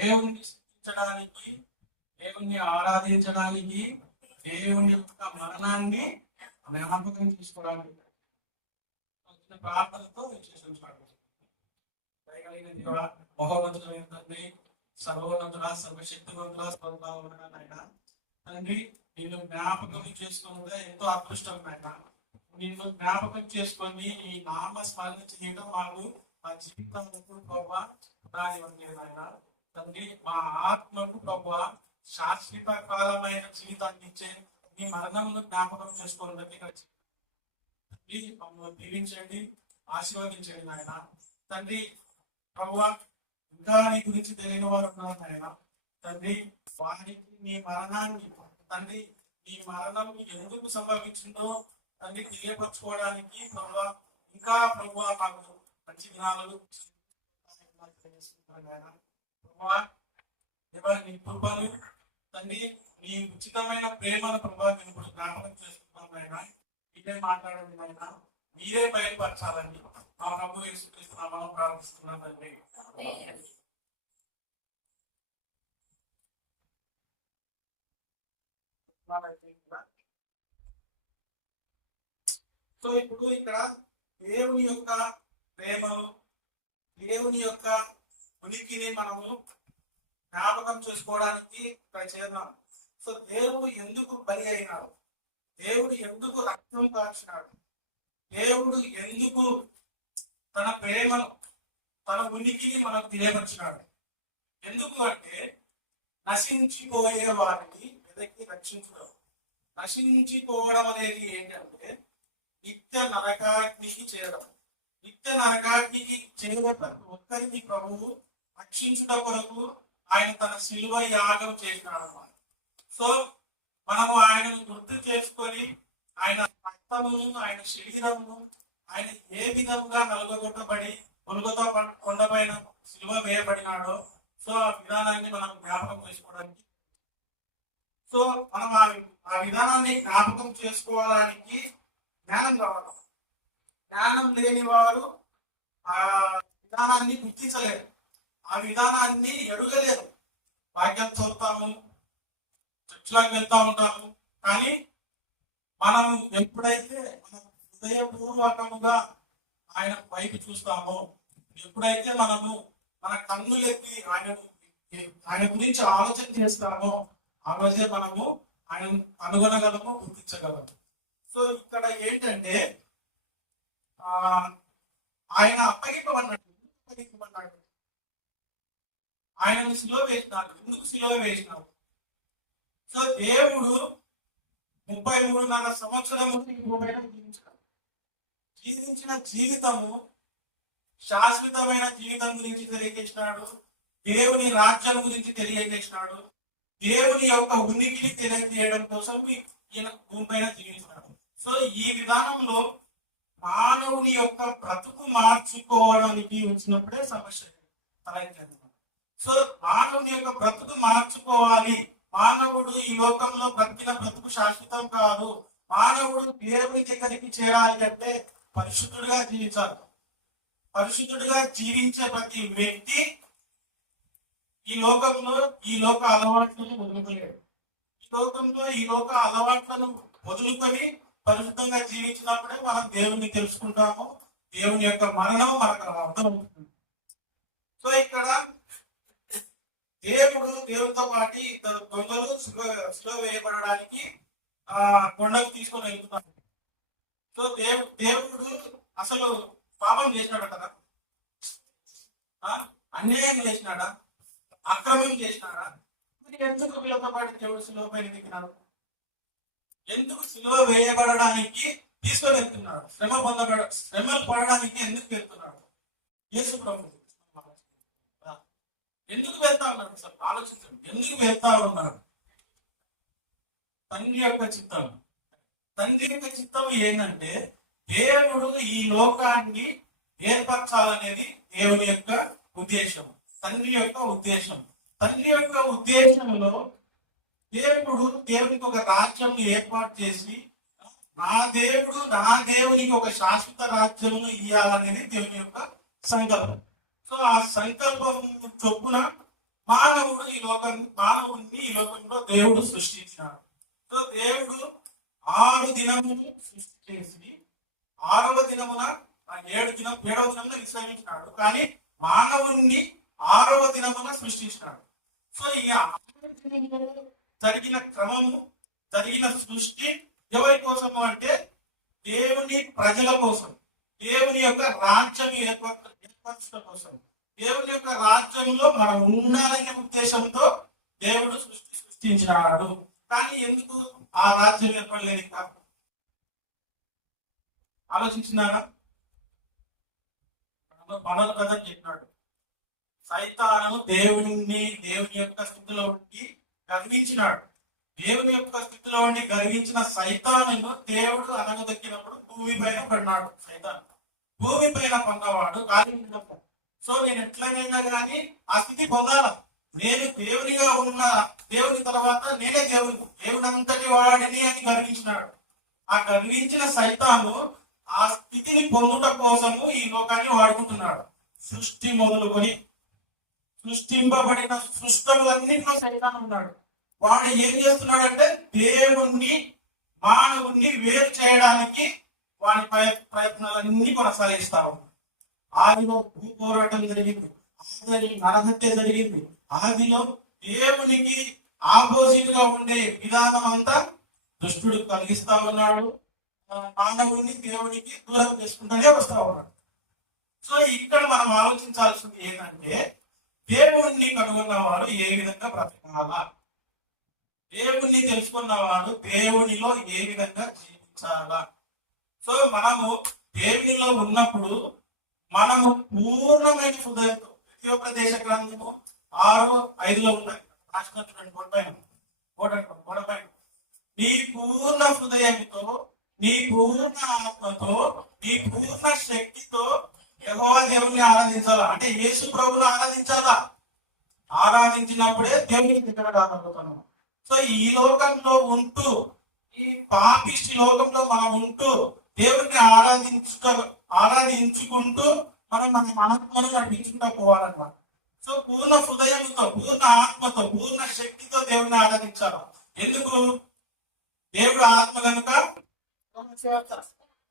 దేవుణ్ణి స్థితించడానికి దేవుణ్ణి ఆరాధించడానికి దేవుని యొక్క మరణాన్ని జ్ఞాపకం చేసుకోవడానికి ప్రార్థనతో చేసిన తండ్రి సర్వోన్నతుల సర్వశక్తివంతుల స్వరూపమైన తండ్రి నిన్ను జ్ఞాపకం చేసుకుంటే ఎంతో అదృష్టం నాయన. నిన్ను జ్ఞాపకం చేసుకొని ఈ నామ స్మరణ చేయడం వాళ్ళు మా జీవితాలకు గొప్ప దాని వంటి నాయన. తండ్రి మా ఆత్మకు ప్రభు శాశ్వత కాలమైన జీవితాన్ని ఇచ్చే మీ మరణంలో జ్ఞాపకం చేసుకోవడానికి తండ్రి మమ్మల్ని దీవించండి ఆశీర్వదించండి నాయన. తండ్రి ప్రభు ఇంకా నీ గురించి తెలియని వారు ఉన్నారు నాయన. తండ్రి వారికి నీ మరణాన్ని తండ్రి నీ మరణం ఎందుకు సంభవించిందో తండ్రి తెలియపరచుకోవడానికి ప్రభు ఇంకా ప్రభువా మాకు మంచి దినాలు ప్రభువా దేవా, నీ తండ్రి నీ ఉచితమైన ప్రేమను ప్రభావం నేను ఇప్పుడు జ్ఞాపకం చేసుకుంటాం నాయన. ఇదే మాట్లాడండి నాయన. మీరే బయలుపరచాలండి. మా ప్రభు యేసుక్రీస్తున్నామని ప్రార్థిస్తున్నాం తండ్రి. సో ఇప్పుడు ఇక్కడ దేవుని యొక్క ప్రేమను దేవుని యొక్క ఉనికిని మనము జ్ఞాపకం చేసుకోవడానికి ట్రై చేద్దాం. సో దేవుడు ఎందుకు బలి అయినాడు? దేవుడు ఎందుకు రక్తం కాల్చినాడు దేవుడు ఎందుకు తన ప్రేమను తన ఉనికిని మనకు తెలియపరిచినాడు? ఎందుకు అంటే నశించిపోయే వారిని వెదకి రక్షించడం. నశించిపోవడం అనేది ఏంటంటే నిత్య నరకాగ్నికి చేరడం. నిత్య నరకాగ్నికి చేరే ఒక్కరిని ఒక్కరికి ప్రభువు రక్షించుట కొరకు ఆయన తన శిలువ యాగం చేసినాడు అన్నమాట సో మనము ఆయనను గుర్తు చేసుకొని ఆయన రక్తమును ఆయన శరీరమును ఆయన ఏ విధంగా నలుగొట్టబడి ఒలుగుతో కొండపైన శిలువ వేయబడినాడో సో ఆ విధానాన్ని మనం జ్ఞాపకం చేసుకోవడానికి. సో మనం ఆ ఆ విధానాన్ని జ్ఞాపకం చేసుకోవడానికి జ్ఞానం కావాలి. జ్ఞానం లేని వారు ఆ విధానాన్ని గుర్తించలేరు. ఆ విధానాన్ని ఎరుగలేరు. వాక్యం చూస్తాము చర్చిలోకి వెళ్తూ ఉంటాము. కానీ మనం ఎప్పుడైతే మనం హృదయపూర్వకముగా ఆయన వైపు చూస్తామో ఎప్పుడైతే మనము మన కన్నులెత్తి ఆయన ఆయన గురించి ఆలోచన చేస్తామో ఆ రోజే మనము ఆయన కనుగొనగలము గుర్తించగలము. సో ఇక్కడ ఏంటంటే ఆయన అప్పగింపమన్నాడు ఎందుకు అప్పగింపమన్నాడు ఆయనను సిలువ వేసినాడు ఎందుకు సిలువ వేసినాడు సో దేవుడు ముప్పై మూడున్నర సంవత్సరము జీవించిన జీవితము శాశ్వతమైన జీవితం గురించి తెలియజేసినాడు. దేవుని రాజ్యం గురించి తెలియజేసినాడు. దేవుని యొక్క ఉనికిని తెలియజేయడం కోసం ఈయన భూమిపైన జీవించినాడు సో ఈ విధానంలో మానవుని యొక్క బ్రతుకు మార్చుకోవడానికి వచ్చినప్పుడే సమస్య తలెత్తింది. సో మానవుని యొక్క బ్రతుకు మార్చుకోవాలి. మానవుడు ఈ లోకంలో బ్రతికిన బ్రతుకు శాశ్వతం కాదు. మానవుడు దేవుని దగ్గరికి చేరాలి అంటే పరిశుద్ధుడిగా జీవించాలి. పరిశుద్ధుడిగా జీవించే ప్రతి వ్యక్తి ఈ లోకంలో ఈ లోక అలవాట్లను వదులుకోలేడు ఈ లోకంలో ఈ లోక అలవాట్లను వదులుకొని పరిశుద్ధంగా జీవించినప్పుడే మనం దేవుని తెలుసుకుంటాము. దేవుని యొక్క మరణం మనకు అర్థమవుతుంది. సో ఇక్కడ దేవుడు దేవుడితో పాటు ఇద్దరు దొంగలు స్లో వేయబడడానికి ఆ కొండకు తీసుకొని వెళ్తున్నారు సో దేవు దేవుడు అసలు పాపం చేసినాడు కదా? ఆ? అన్యాయం చేసినాడా? అక్రమం చేసినాడా? ఎందుకు వీళ్ళతో పాటు దేవుడు సిలువ పైన దిగినాడు? ఎందుకు స్లో వేయబడడానికి తీసుకొని వెళ్తున్నాడు? శ్రమ పొందబడ శ్రమలు పడడానికి ఎందుకు వెళ్తున్నాడు? యేసు ప్రభు ఎందుకు వెళ్తా ఉన్నారు సార్? ఆలోచించండి. ఎందుకు వెళ్తా ఉన్నారు తండ్రి యొక్క చిత్తం. తండ్రి యొక్క చిత్తం ఏంటంటే దేవుడు ఈ లోకాన్ని ఏర్పరచాలనేది దేవుని యొక్క ఉద్దేశం. తండ్రి యొక్క ఉద్దేశం. తండ్రి యొక్క ఉద్దేశంలో దేవుడు దేవునికి ఒక రాజ్యం ఏర్పాటు చేసి నా దేవుడు నా దేవునికి ఒక శాశ్వత రాజ్యమును ఇవ్వాలనేది దేవుని యొక్క సంకల్పం. సో ఆ సంకల్పం చొప్పున మానవుడు ఈ లోకం మానవుడిని ఈ లోకంలో దేవుడు సృష్టించినాడు సో దేవుడు ఆరు దినములు సృష్టి చేసి ఆరవ దినమున ఆ ఏడు దినం ఏడవ దినమున విశ్రమించినాడు. కానీ మానవుణ్ణి ఆరవ దినమున సృష్టించినాడు. సో ఈ జరిగిన క్రమము జరిగిన సృష్టి ఎవరి కోసము అంటే దేవుని ప్రజల కోసం దేవుని యొక్క రాజ్యం ఏర్పర- మనుషుల కోసం. దేవుడి యొక్క రాజ్యంలో మనం ఉండాలనే ఉద్దేశంతో దేవుడు సృష్టి సృష్టించినాడు. కానీ ఎందుకు ఆ రాజ్యం ఏర్పడలేదు ఇంకా? ఆలోచించినారా? మనలు కదా చెప్పినాడు. సైతాను దేవుని దేవుని యొక్క స్థితిలో ఉండి గర్వించినాడు. దేవుని యొక్క స్థితిలో ఉండి గర్వించిన సైతాను దేవుడు అనగదొక్కినప్పుడు భూమి పైన పడినాడు సైతాను. భూమి పైన పొందవాడు కాదు. సో నేను ఎట్లనైనా కానీ ఆ స్థితి పొందాల? నేను దేవునిగా ఉన్న దేవుని తర్వాత నేనే దేవుని దేవుడు అంతటి వాడిని అని గర్వించినాడు. ఆ గర్వించిన సైతాను ఆ స్థితిని పొందుట కోసము ఈ లోకాన్ని వాడుకుంటున్నాడు. సృష్టి మొదలుకొని సృష్టింపబడిన సృష్టములన్నింటిలో సైతాన్ ఉన్నాడు. వాడు ఏం చేస్తున్నాడంటే దేవుణ్ణి మానవుణ్ణి వేరు చేయడానికి వాడి ప్రయత్నాలన్నీ కొనసాగిస్తారు ఉన్నాడు ఆదిలో భూ పోరాటం జరిగింది. ఆదిలో నరహత్య జరిగింది. ఆదిలో దేవునికి ఆపోజిట్గా ఉండే విధానం అంతా దుష్టుడు కలిగిస్తా ఉన్నాడు. మానవుడిని దేవునికి దూరం చేసుకుంటూనే వస్తా ఉన్నాడు. సో ఇక్కడ మనం ఆలోచించాల్సింది ఏంటంటే దేవుణ్ణి కనుగొన్నవాడు ఏ విధంగా బ్రతకాలా? దేవుణ్ణి తెలుసుకున్నవాడు దేవునిలో ఏ విధంగా జీవించాలా? సో మనము దేవునిలో ఉన్నప్పుడు మనము పూర్ణమైన హృదయంతో ప్రదేశ గ్రంథము ఆరు ఐదులో ఉన్నాయి. రాసిన చూడండి గోడ పైన గోడ పైన నీ పూర్ణ హృదయంతో నీ పూర్ణ ఆత్మతో నీ పూర్ణ శక్తితో యెహోవా దేవుని ఆరాధించాలా? అంటే యేసు ప్రభుని ఆరాధించాలా? ఆరాధించినప్పుడే దేవుని దగ్గర సో ఈ లోకంలో ఉంటూ ఈ పాపిష్టి లోకంలో మనం ఉంటూ దేవుడిని ఆరాధించుక ఆరాధించుకుంటూ మనం మన ఆత్మను నడిపించుకుంటూ పోవాలన్నమాట. సో పూర్ణ హృదయంతో పూర్ణ ఆత్మతో పూర్ణ శక్తితో దేవుడిని ఆరాధించాలి. ఎందుకు? దేవుడు ఆత్మ కనుక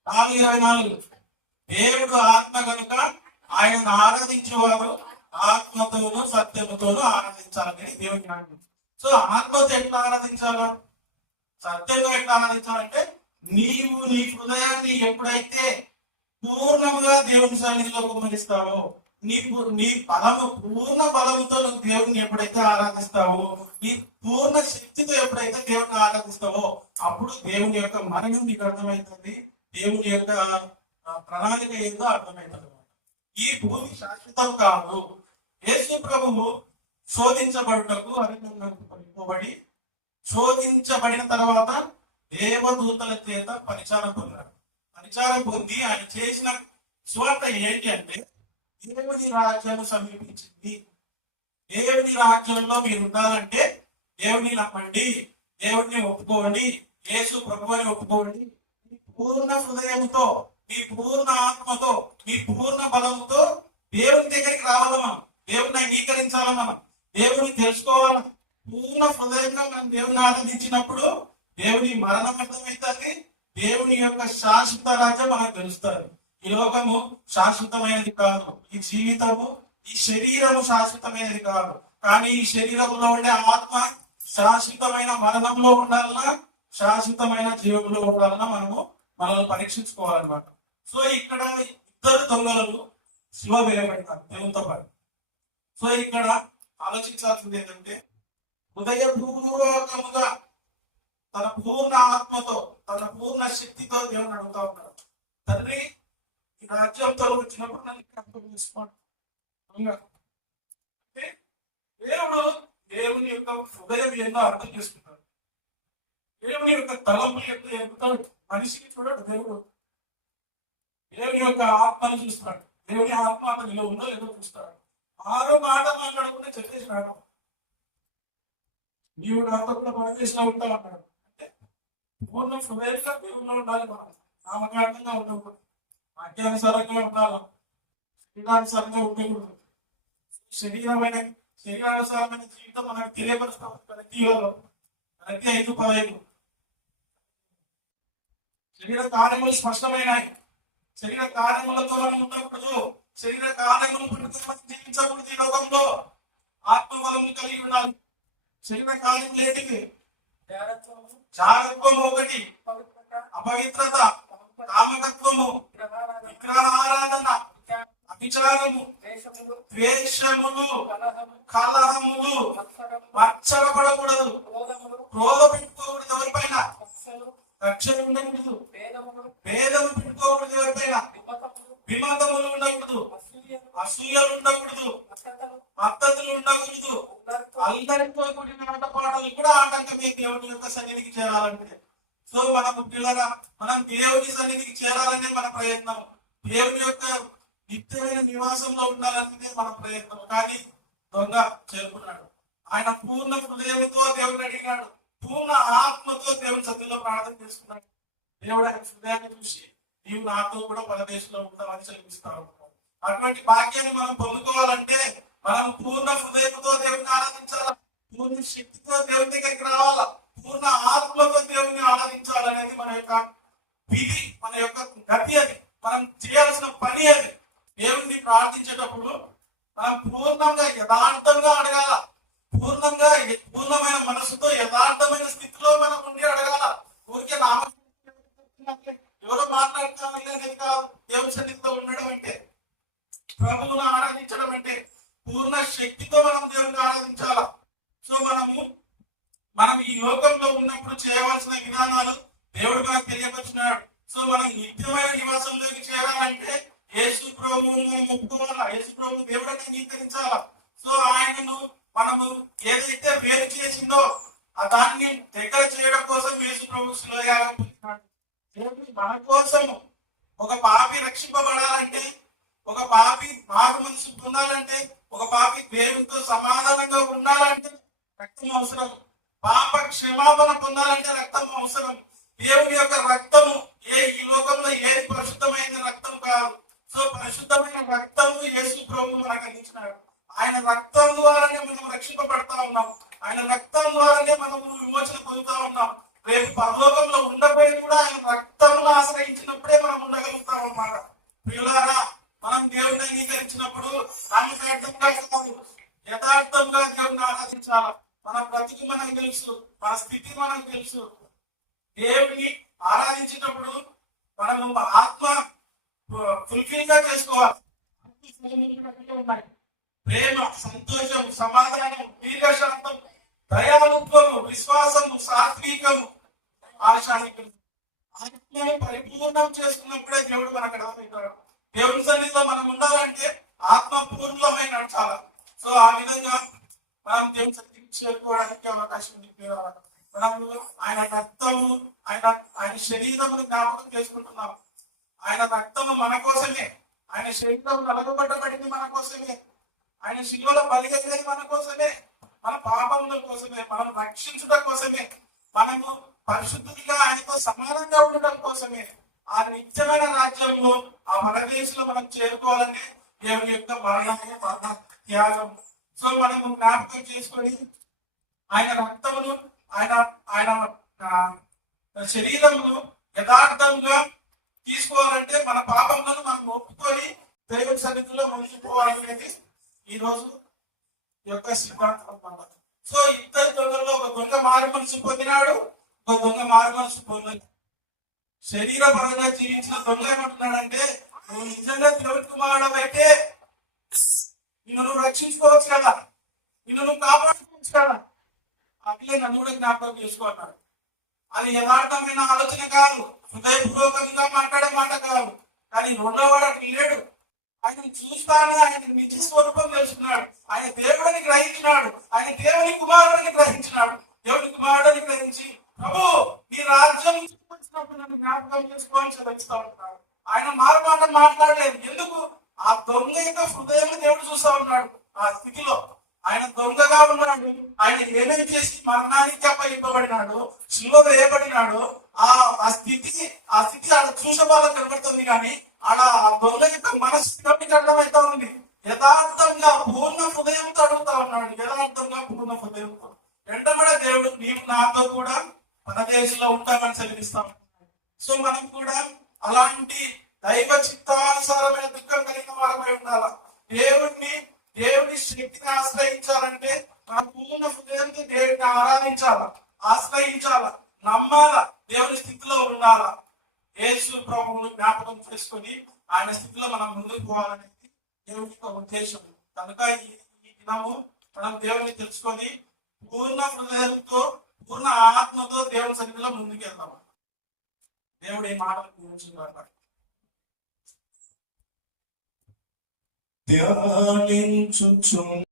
నాలుగు ఇరవై నాలుగు. దేవుడు ఆత్మ కనుక ఆయన ఆరాధించేవారు ఆత్మతోనూ సత్యముతోనూ ఆరాధించాలని దేవుని సో ఆత్మతో ఎట్లా ఆరాధించాలా? సత్యంగా ఎట్లా ఆరాధించాలంటే నీవు నీ హృదయాన్ని ఎప్పుడైతే పూర్ణముగా దేవుని సన్నిధిలో కుమరిస్తావో నీ నీ బలము పూర్ణ బలముతో నువ్వు దేవుని ఎప్పుడైతే ఆరాధిస్తావో నీ పూర్ణ శక్తితో ఎప్పుడైతే దేవుని ఆరాధిస్తావో అప్పుడు దేవుని యొక్క మరణం నీకు అర్థమవుతుంది. దేవుని యొక్క ప్రణాళిక ఏదో అర్థమవుతుంది. ఈ భూమి శాశ్వతం కాదు. యేసు ప్రభువు శోధించబడుటకు అరణ్యంలోకి శోధించబడిన తర్వాత దేవదూతల చేత పరిచారం పొందాడు. పరిచారం పొంది ఆయన చేసిన స్వార్థ ఏంటి అంటే దేవుని రాజ్యం సమీపించింది. దేవుని రాజ్యంలో మీరు ఉండాలంటే దేవుని నమ్మండి దేవుడిని ఒప్పుకోండి యేసు ప్రభు ఒప్పుకోండి. మీ పూర్ణ హృదయంతో మీ పూర్ణ ఆత్మతో మీ పూర్ణ బలంతో దేవుని దగ్గరికి రావాలి మనం దేవుని అంగీకరించాలి మనం దేవుని తెలుసుకోవాలి పూర్ణ హృదయంగా మనం దేవుని ఆరాధించినప్పుడు దేవుని మరణం అర్థమవుతుంది దేవుని యొక్క శాశ్వత రాజ్యం మనకు తెలుస్తారు ఈ లోకము శాశ్వతమైనది కాదు. ఈ జీవితము ఈ శరీరము శాశ్వతమైనది కాదు. కానీ ఈ శరీరంలో ఉండే ఆత్మ శాశ్వతమైన మరణంలో ఉండాలన్నా శాశ్వతమైన జీవంలో ఉండాలన్నా మనము మనల్ని పరీక్షించుకోవాలన్నమాట. సో ఇక్కడ ఇద్దరు దొంగలు శివ వేయబడతారు దేవునితో పాటు. సో ఇక్కడ ఆలోచించాల్సింది ఏంటంటే హృదయపూర్వకముగా తన పూర్ణ ఆత్మతో తన పూర్ణ శక్తితో దేవుని అడుగుతా ఉన్నాడు. తండ్రి ఈ రాజ్యంతో వచ్చినప్పుడు నన్ను జ్ఞాపకం చేసుకోండి. అంటే దేవుడు దేవుని యొక్క హృదయం ఏందో అర్థం చేసుకుంటాడు. దేవుని యొక్క తలంపు ఎంత ఎంతో మనిషికి చూడడు దేవుడు. దేవుని యొక్క ఆత్మను చూస్తాడు. దేవుని ఆత్మ అతనిలో ఉందో లేదో చూస్తాడు. ఆరో మాట మాట్లాడకుండా చెప్పేసినాడు నీవు నాతో కూడా పనిచేసినా ఉంటావు అన్నాడు. అంటే పూర్ణ హృదయంగా దేవుల్లో ఉండాలి మనం. నామకార్థంగా ఉండకూడదు. వాక్యానుసారంగా ఉండాలి శరీరానుసారంగా ఉండకూడదు. శరీరమైన శరీరానుసారమైన జీవితం మనకు తెలియపరుస్తాం ప్రతిలో ప్రతి ఐదు పదహైదు. శరీర కార్యములు స్పష్టమైనాయి. శరీర కార్యములతో మనం ఉండకూడదు. శరీర కార్యములు పట్టుకుని జీవించకూడదు ఈ లోకంలో. ఆత్మబలం కలిగి ఉండాలి. శరీర కార్యములు ఏంటివి? జాగత్వము ఒకటి. పవిత్రత, అపవిత్రత కామకత్వము విగ్రహారాధన, అభిచారము ద్వేషములు, ద్వేషములు కలహము, కలహములు మచ్చరపడకూడదు క్రోధ పెట్టుకోకూడదు ఎవరిపైన? రక్షణ ఉండకూడదు భేదము పెట్టుకోకూడదు ఎవరిపైన? విమతములు ఉండకూడదు. అసూయలు, ఉండకూడదు. మత్తతలు, మద్దతులు ఉండకూడదు. ఉదారత, అందరితో కూడిన ఆట పాటలు కూడా ఆటంకమే. దేవుని యొక్క సన్నిధికి చేరాలంటే. సో మనం పిల్లగా మనం దేవుని సన్నిధికి చేరాలనే మన ప్రయత్నం. దేవుని యొక్క నిత్యమైన నివాసంలో ఉండాలనేదే మన ప్రయత్నం. కానీ దొంగ చేరుకున్నాడు. ఆయన పూర్ణ హృదయంతో దేవుని అడిగినాడు. పూర్ణ ఆత్మతో దేవుని సత్యంలో ప్రార్థన చేసుకున్నాడు. దేవుడు ఆయన హృదయాన్ని చూసి నీవు నాతో కూడా పరదేశంలో ఉంటామని సెలవిస్తావు అటువంటి భాగ్యాన్ని మనం పొందుకోవాలంటే మనం పూర్ణ హృదయంతో దేవుని ఆరాధించాలా? పూర్ణ శక్తితో దేవుని దగ్గరికి రావాలా? పూర్ణ ఆత్మతో దేవుని ఆరాధించాలనేది మన యొక్క విధి మన యొక్క గతి అది. మనం చేయాల్సిన పని అది. దేవుణ్ణి ప్రార్థించేటప్పుడు మనం పూర్ణంగా యథార్థంగా అడగాల? పూర్ణంగా పూర్ణమైన మనసుతో యథార్థమైన స్థితిలో మనం ఉండి అడగాల ఊరికే నామ ఎవరో మాట్లాడుతారు అనేది కాదు దేవుని సన్నిధిలో ఉండడం అంటే ప్రభువును ఆరాధించడం అంటే పూర్ణ శక్తితో మనం దేవుని ఆరాధించాల? సో మనము మనం ఈ లోకంలో ఉన్నప్పుడు చేయవలసిన విధానాలు దేవుడు మనకు తెలియపరిచినాడు. సో మనం నిత్యమైన నివాసంలోకి చేరాలంటే యేసు ప్రభు మనం ఒప్పుకోవాలా యేసు ప్రభు దేవుడు అంగీకరించాలా? సో ఆయనను మనము ఏదైతే వేరు చేసిందో ఆ దాన్ని దగ్గర చేయడం కోసం యేసు ప్రభు శిలోయాగం మన కోసం ఒక పాపి రక్షింపబడాలంటే ఒక పాపి మారు మనసు పొందాలంటే ఒక పాపి దేవునితో సమాధానంగా ఉండాలంటే రక్తం అవసరం. పాప క్షమాపణ పొందాలంటే రక్తం అవసరం. దేవుని యొక్క రక్తము ఏ ఈ లోకంలో ఏది పరిశుద్ధమైన రక్తం కాదు. సో పరిశుద్ధమైన రక్తము యేసు ప్రభు మనకు అందించినాడు. ఆయన రక్తం ద్వారానే మనం రక్షింపబడతా ఉన్నాం. ఆయన రక్తం ద్వారానే మనము విమోచన పొందుతా ఉన్నాం. రేపు పరలోకంలో ఉండబోయి కూడా ఆయన రక్తంలో ఆశ్రయించినప్పుడే మనం ఉండగలుగుతాం అన్నమాట. ప్రియులారా మనం దేవుడిని అంగీకరించినప్పుడు నమ్మకర్థంగా కాదు యథార్థంగా దేవుడిని ఆరాధించాలి? మన బ్రతికి మనకు తెలుసు మన స్థితి మనకు తెలుసు. దేవుని ఆరాధించేటప్పుడు మనం ఆత్మ ఫుల్ఫిల్గా చేసుకోవాలి. ప్రేమ సంతోషం సమాధానం దీర్ఘశాంతం దయాలుత్వము విశ్వాసము సాత్వికము ఆశానికి ఆత్మను పరిపూర్ణం చేసుకున్నప్పుడే దేవుడు మనకు అర్థమవుతాడు దేవుని సన్నిధిలో మనం ఉండాలంటే ఆత్మ పూర్ణమైన చాలా సో ఆ విధంగా మనం దేవుని సన్నిధికి చేరుకోవడానికి అవకాశం ఉంది. మనము ఆయన రక్తము ఆయన ఆయన శరీరమును జ్ఞాపకం చేసుకుంటున్నాం. ఆయన రక్తము మన కోసమే. ఆయన శరీరం నలగబడ్డబడింది మన కోసమే. ఆయన శిలువలో బలిగైనది మన కోసమే. మన పాపముల కోసమే. మనం రక్షించుట కోసమే. మనము పరిశుద్ధుడిగా ఆయనతో సమానంగా ఉండడం కోసమే. ఆ నిత్యమైన రాజ్యంలో ఆ పరదేశంలో మనం చేరుకోవాలని దేవుని యొక్క మరణము మరణ త్యాగం. సో మనము జ్ఞాపకం చేసుకొని ఆయన రక్తమును ఆయన ఆయన శరీరమును యథార్థంగా తీసుకోవాలంటే మన పాపములను మనం ఒప్పుకొని దేవుని సన్నిధిలో మునిగిపోవాలనేది ఈరోజు యొక్క సిద్ధాంతం అన్నమాట. సో ఇద్దరు దొంగల్లో ఒక దొంగ మారు మనసు పొందినాడు ఒక దొంగ మారు మనసు పొందలేదు. శరీర పరంగా జీవించిన దొంగ ఏమంటున్నాడంటే నువ్వు నిజంగా ద్రవిడ్ కుమారుడు అయితే నిన్ను నువ్వు రక్షించుకోవచ్చు కదా. నిన్ను నువ్వు కాపాడుకోవచ్చు కదా. అట్లే నన్ను కూడా జ్ఞాపకం చేసుకున్నాడు అది యథార్థమైన ఆలోచన కాదు. హృదయపూర్వకంగా మాట్లాడే మాట కాదు. కానీ రెండో వాడు అట్లా లేడు ఆయన చూస్తాను ఆయన నిజ స్వరూపం తెలుసుకున్నాడు. ఆయన దేవుడిని గ్రహించినాడు. ఆయన దేవుని కుమారుడిని గ్రహించినాడు. దేవుని కుమారుడిని గ్రహించి ప్రభు నీ రాజ్యం వచ్చినప్పుడు నన్ను జ్ఞాపకం చేసుకోవాలని చదివిస్తా ఉంటాడు ఆయన మారమాట మాట్లాడలేదు. ఎందుకు? ఆ దొంగ యొక్క హృదయం దేవుడు చూస్తా ఉన్నాడు. ఆ స్థితిలో ఆయన దొంగగా ఉన్నాడు. ఆయన ఏమేమి చేసి మరణానికి చెప్ప ఇవ్వబడినాడు శిలో వేయబడినాడు ఆ ఆ స్థితి ఆ స్థితి ఆడ చూసబాధ కనబడుతుంది కానీ ఆడ ఆ దొంగ యొక్క మనసు ఎవరికి అర్థమవుతా ఉంది. యథార్థంగా పూర్ణ హృదయంతో అడుగుతా ఉన్నాడు. యథార్థంగా పూర్ణ హృదయంతో. వెంటబడే దేవుడు నీవు నాతో కూడా మన దేశంలో ఉంటామని సెలవిస్తాం. సో మనం కూడా అలాంటి దైవ చిత్తానుసారమైన దుఃఖం కలిగిన వారమై ఉండాల? దేవుణ్ణి దేవుని శక్తిని ఆశ్రయించాలంటే మన పూర్ణ హృదయంతో దేవుడిని ఆరాధించాలా? ఆశ్రయించాల? నమ్మాల? దేవుని స్థితిలో ఉండాలా? యేసు ప్రభువును జ్ఞాపకం చేసుకొని ఆయన స్థితిలో మనం ముందుకు పోవాలనేది దేవుని యొక్క ఉద్దేశం. కనుక ఈ ఈ దినము మనం దేవుని తెలుసుకొని పూర్ణ హృదయంతో పూర్ణ ఆత్మతో దేవుని సన్నిధిలో ముందుకు వెళ్దాం దేవుడు ఏ మాటలు గురించి ధ్యానించుచు